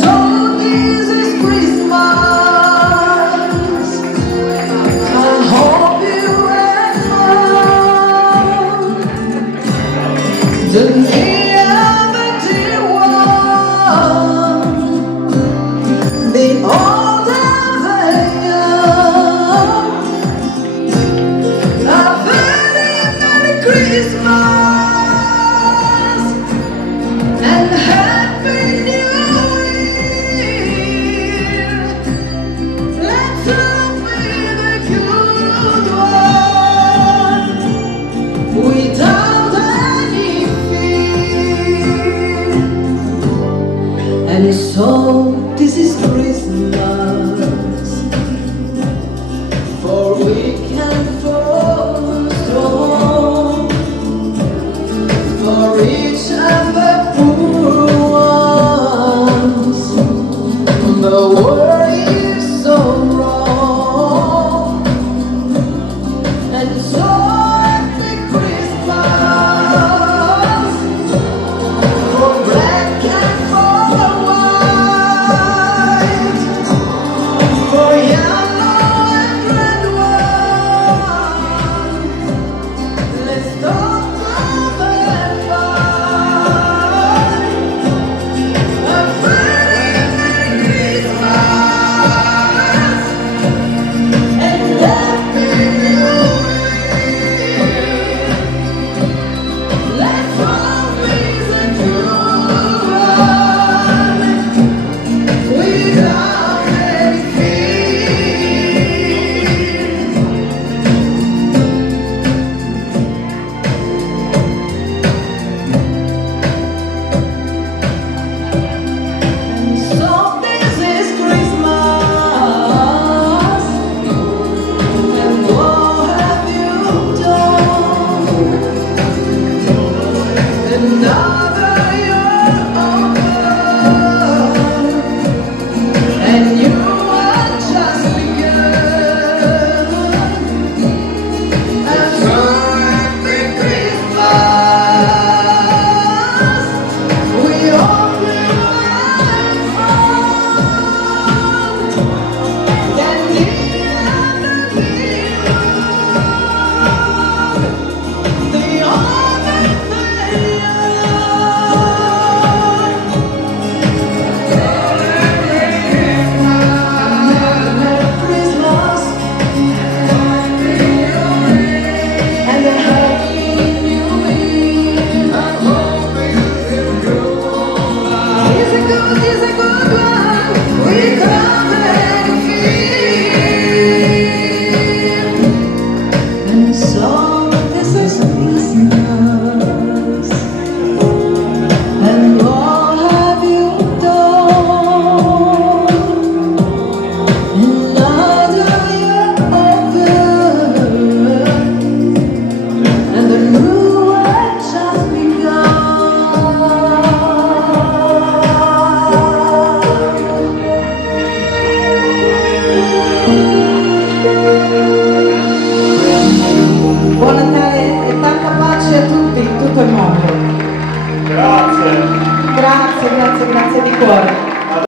so this is Christmas. I hope you have fun. The near the dear one, the older the young. A very Merry Christmas and Happy New Year. Let's hope we're the good one without any fear. And so this is Christmas, for weak and for strong, for rich and the poor ones. The world is so wrong, and so happy Christmas for black and for white, for yellow and red one. Let's stop the fight. A very Merry Christmas and Happy New Year. Let's all raise a true one without any fear. So this is Christmas, and what have you done? Another year over, and you had just begun. And so happy Christmas, we hope you had fun. Then here the honor Merry Christmas and a Happy New Year. He's a good one. We come and fear. And so this is Christmas, and what have you done? Another year over, and the new had just begun. Buon Natale e tanta pace a tutti in tutto il mondo. Grazie. Grazie di cuore.